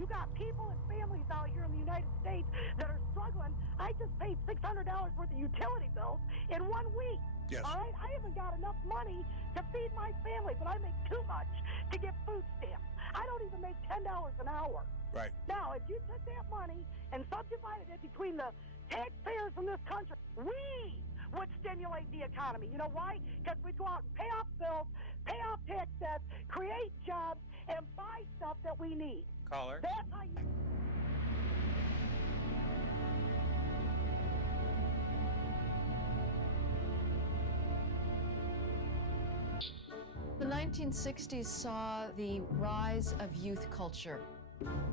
You got people and families out here in the United States that are struggling. I just paid $600 worth of utility bills in 1 week. Yes. All right? I haven't got enough money to feed my family, but I make too much to get food stamps. I don't even make $10 an hour. Right. Now, if you took that money and subdivided it between the taxpayers in this country, we would stimulate the economy. You know why? Because we'd go out and pay off bills, pay off tax debts, create jobs, and buy stuff that we need. Caller. That's how you... The 1960s saw the rise of youth culture.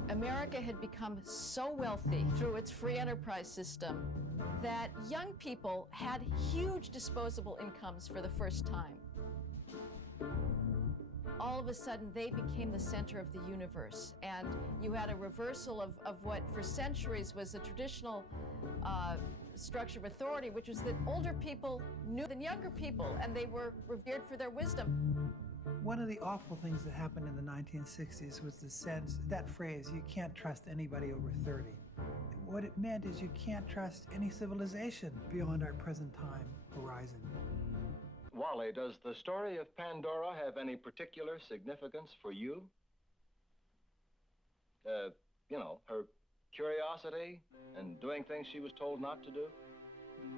America had become so wealthy through its free enterprise system that young people had huge disposable incomes for the first time. All of a sudden, they became the center of the universe, and you had a reversal of what for centuries was a traditional structure of authority, which was that older people knew than younger people, and they were revered for their wisdom. One of the awful things that happened in the 1960s was the sense, that phrase, you can't trust anybody over 30. What it meant is you can't trust any civilization beyond our present time horizon. Wally, does the story of Pandora have any particular significance for you? You know, her curiosity and doing things she was told not to do?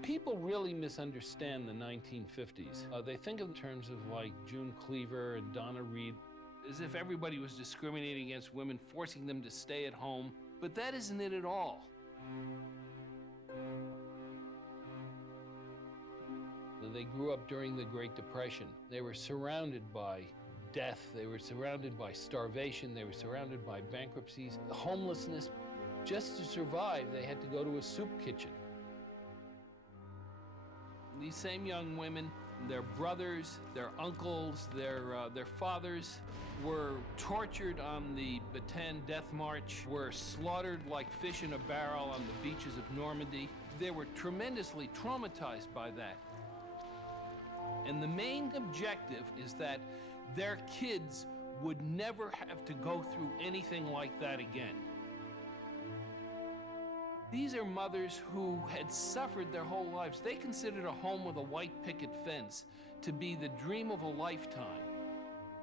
People really misunderstand the 1950s. They think in terms of like June Cleaver and Donna Reed, as if everybody was discriminating against women, forcing them to stay at home. But that isn't it at all. They grew up during the Great Depression. They were surrounded by death. They were surrounded by starvation. They were surrounded by bankruptcies, homelessness. Just to survive, they had to go to a soup kitchen. These same young women, their brothers, their uncles, their fathers were tortured on the Bataan Death March, were slaughtered like fish in a barrel on the beaches of Normandy. They were tremendously traumatized by that. And the main objective is that their kids would never have to go through anything like that again. These are mothers who had suffered their whole lives. They considered a home with a white picket fence to be the dream of a lifetime.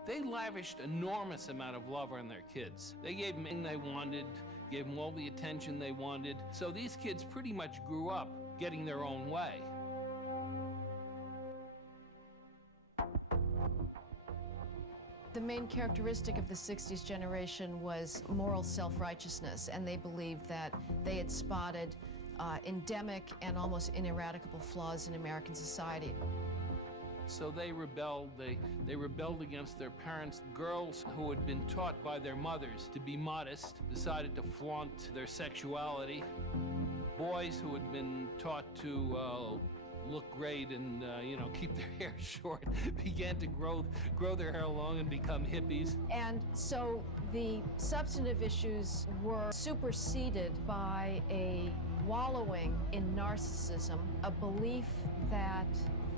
They lavished enormous amount of love on their kids. They gave them anything they wanted, gave them all the attention they wanted. So these kids pretty much grew up getting their own way. The main characteristic of the 60s generation was moral self-righteousness, and they believed that they had spotted endemic and almost ineradicable flaws in American society. So they rebelled. They rebelled against their parents. Girls who had been taught by their mothers to be modest decided to flaunt their sexuality. Boys who had been taught to look great and keep their hair short began to grow their hair long and become hippies. And so the substantive issues were superseded by a wallowing in narcissism, a belief that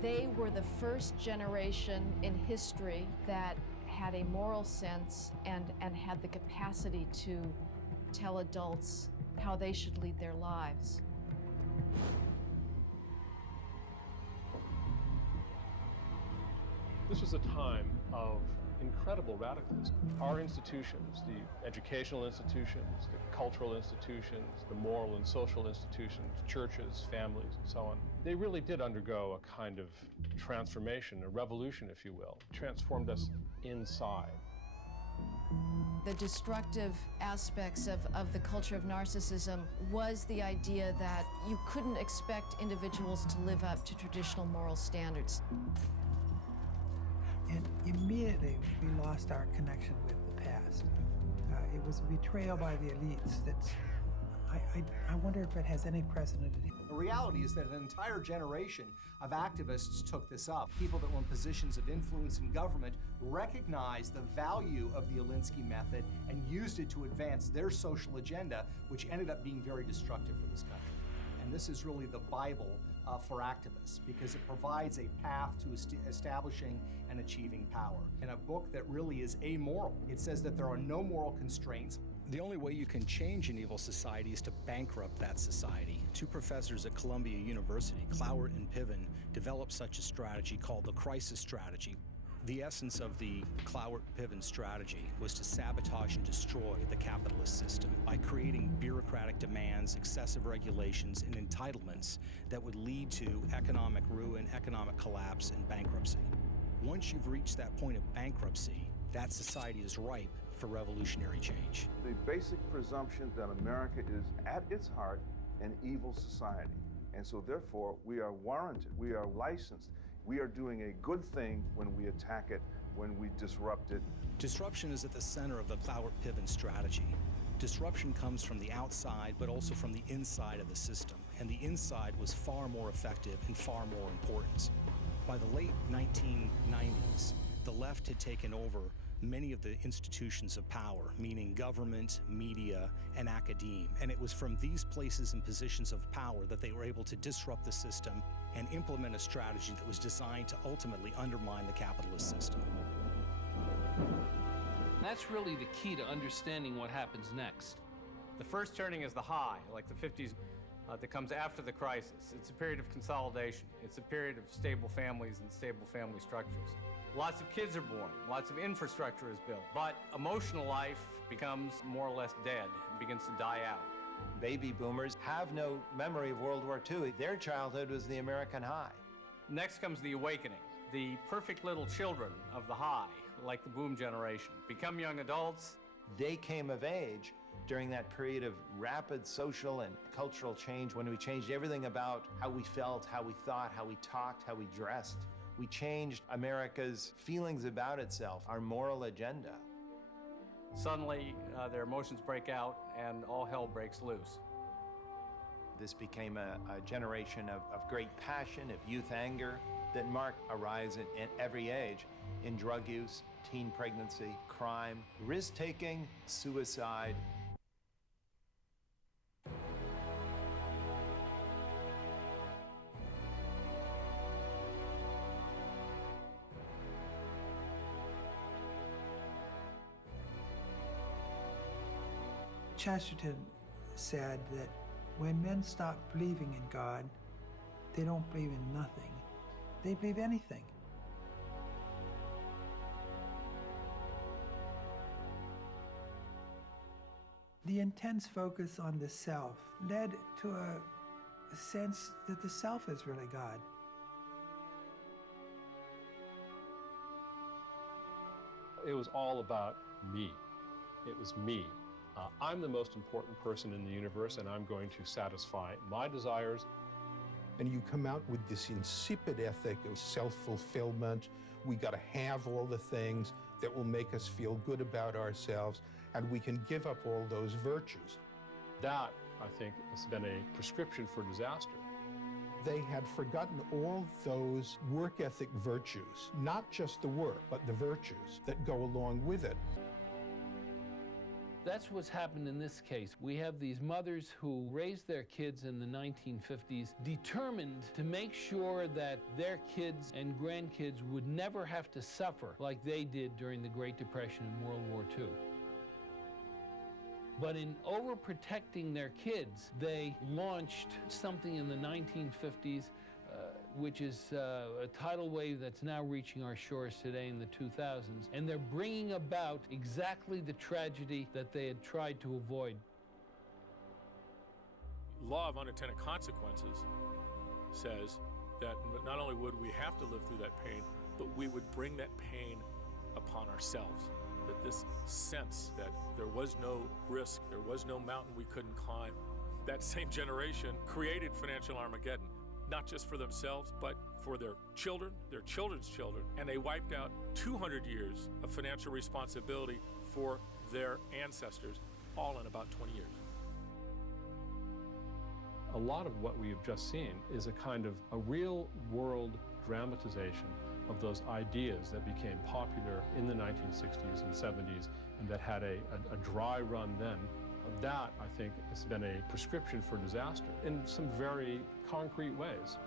they were the first generation in history that had a moral sense and had the capacity to tell adults how they should lead their lives. This was a time of incredible radicalism. Our institutions, the educational institutions, the cultural institutions, the moral and social institutions, churches, families, and so on, they really did undergo a kind of transformation, a revolution, if you will. It transformed us inside. The destructive aspects of the culture of narcissism was the idea that you couldn't expect individuals to live up to traditional moral standards. And immediately we lost our connection with the past. It was a betrayal by the elites that's, I wonder if it has any precedent in it. The reality is that an entire generation of activists took this up. People that were in positions of influence in government recognized the value of the Alinsky method and used it to advance their social agenda, which ended up being very destructive for this country. And this is really the Bible for activists, because it provides a path to establishing and achieving power. In a book that really is amoral, it says that there are no moral constraints. The only way you can change an evil society is to bankrupt that society. Two professors at Columbia University, Cloward and Piven, developed such a strategy called the crisis strategy. The essence of the Cloward-Piven strategy was to sabotage and destroy the capitalist system by creating bureaucratic demands, excessive regulations, and entitlements that would lead to economic ruin, economic collapse, and bankruptcy. Once you've reached that point of bankruptcy, that society is ripe for revolutionary change. The basic presumption that America is, at its heart, an evil society. And so therefore, we are warranted, we are licensed, we are doing a good thing when we attack it, when we disrupt it. Disruption is at the center of the Cloward-Piven strategy. Disruption comes from the outside, but also from the inside of the system. And the inside was far more effective and far more important. By the late 1990s, the left had taken over many of the institutions of power, meaning government, media, and academia. And it was from these places and positions of power that they were able to disrupt the system and implement a strategy that was designed to ultimately undermine the capitalist system. That's really the key to understanding what happens next. The first turning is the high, like the 50s, that comes after the crisis. It's a period of consolidation. It's a period of stable families and stable family structures. Lots of kids are born, lots of infrastructure is built, but emotional life becomes more or less dead, and begins to die out. Baby boomers have no memory of World War II. Their childhood was the American high. Next comes the awakening. The perfect little children of the high, like the boom generation, become young adults. They came of age during that period of rapid social and cultural change when we changed everything about how we felt, how we thought, how we talked, how we dressed. We changed America's feelings about itself, our moral agenda. Suddenly, their emotions break out and all hell breaks loose. This became a generation of great passion, of youth anger that marked a rise in every age in drug use, teen pregnancy, crime, risk-taking, suicide. Chesterton said that when men stop believing in God, they don't believe in nothing. They believe anything. The intense focus on the self led to a sense that the self is really God. It was all about me. It was me. I'm the most important person in the universe, and I'm going to satisfy my desires. And you come out with this insipid ethic of self-fulfillment. We got to have all the things that will make us feel good about ourselves, and we can give up all those virtues. That, I think, has been a prescription for disaster. They had forgotten all those work ethic virtues, not just the work, but the virtues that go along with it. That's what's happened in this case. We have these mothers who raised their kids in the 1950s, determined to make sure that their kids and grandkids would never have to suffer like they did during the Great Depression and World War II. But in overprotecting their kids, they launched something in the 1950s, which is a tidal wave that's now reaching our shores today in the 2000s. And they're bringing about exactly the tragedy that they had tried to avoid. Law of unintended consequences says that not only would we have to live through that pain, but we would bring that pain upon ourselves. That this sense that there was no risk, there was no mountain we couldn't climb, that same generation created financial Armageddon. Not just for themselves, but for their children, their children's children, and they wiped out 200 years of financial responsibility for their ancestors, all in about 20 years. A lot of what we have just seen is a kind of a real-world dramatization of those ideas that became popular in the 1960s and 70s and that had a dry run then. That, I think, has been a prescription for disaster in some very concrete ways.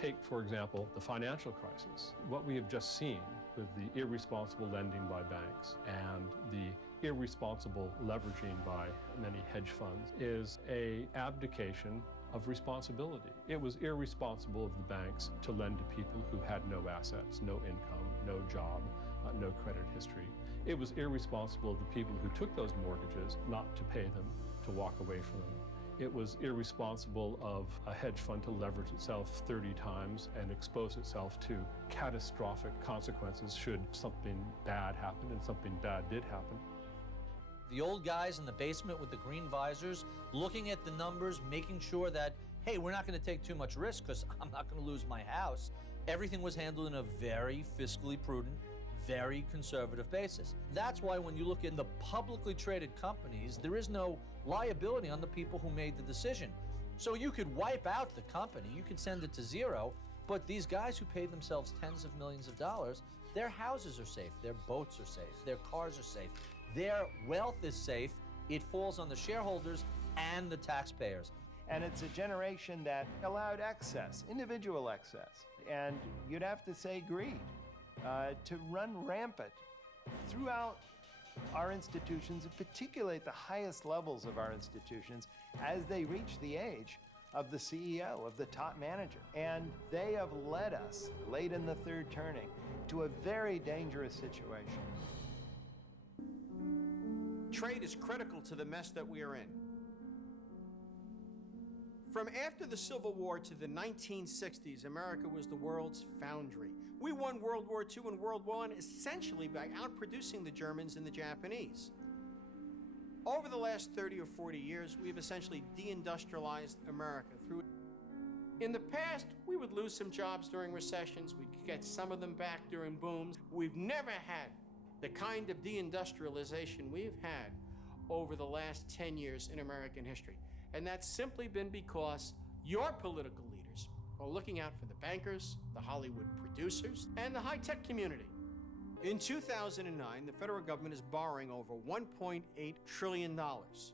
Take, for example, the financial crisis. What we have just seen with the irresponsible lending by banks and the irresponsible leveraging by many hedge funds is an abdication of responsibility. It was irresponsible of the banks to lend to people who had no assets, no income, no job, no credit history. It was irresponsible of the people who took those mortgages not to pay them, to walk away from them. It was irresponsible of a hedge fund to leverage itself 30 times and expose itself to catastrophic consequences should something bad happen, and something bad did happen. The old guys in the basement with the green visors, looking at the numbers, making sure that, hey, we're not going to take too much risk because I'm not going to lose my house. Everything was handled in a very fiscally prudent, very conservative basis. That's why when you look in the publicly traded companies, there is no liability on the people who made the decision. So you could wipe out the company, you could send it to zero, but these guys who paid themselves tens of millions of dollars, their houses are safe, their boats are safe, their cars are safe, their wealth is safe. It falls on the shareholders and the taxpayers. And it's a generation that allowed excess, individual excess, and you'd have to say greed, to run rampant throughout our institutions, and particularly at the highest levels of our institutions, as they reach the age of the CEO, of the top manager. And they have led us, late in the third turning, to a very dangerous situation. Trade is critical to the mess that we are in. From after the Civil War to the 1960s, America was the world's foundry. We won World War II and World War I essentially by outproducing the Germans and the Japanese. Over the last 30 or 40 years, we've essentially deindustrialized America. In the past, we would lose some jobs during recessions. We could get some of them back during booms. We've never had the kind of deindustrialization we've had over the last 10 years in American history. And that's simply been because your political leaders are looking out for the bankers, the Hollywood producers, and the high-tech community. In 2009, the federal government is borrowing over $1.8 trillion.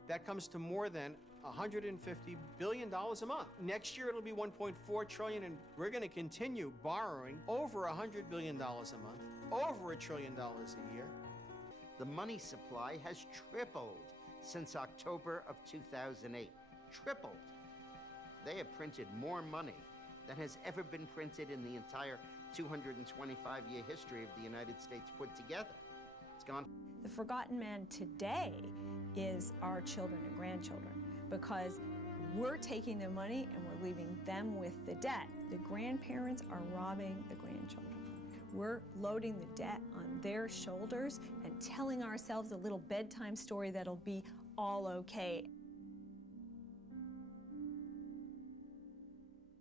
That comes to more than $150 billion a month. Next year, it'll be $1.4 trillion, and we're going to continue borrowing over $100 billion a month, over $1 trillion a year. The money supply has tripled since October of 2008. Tripled. They have printed more money than has ever been printed in the entire 225-year history of the United States put together. It's gone. The forgotten man today is our children and grandchildren, because we're taking the money and we're leaving them with the debt. The grandparents are robbing the grandchildren. We're loading the debt on their shoulders and telling ourselves a little bedtime story that'll be all okay.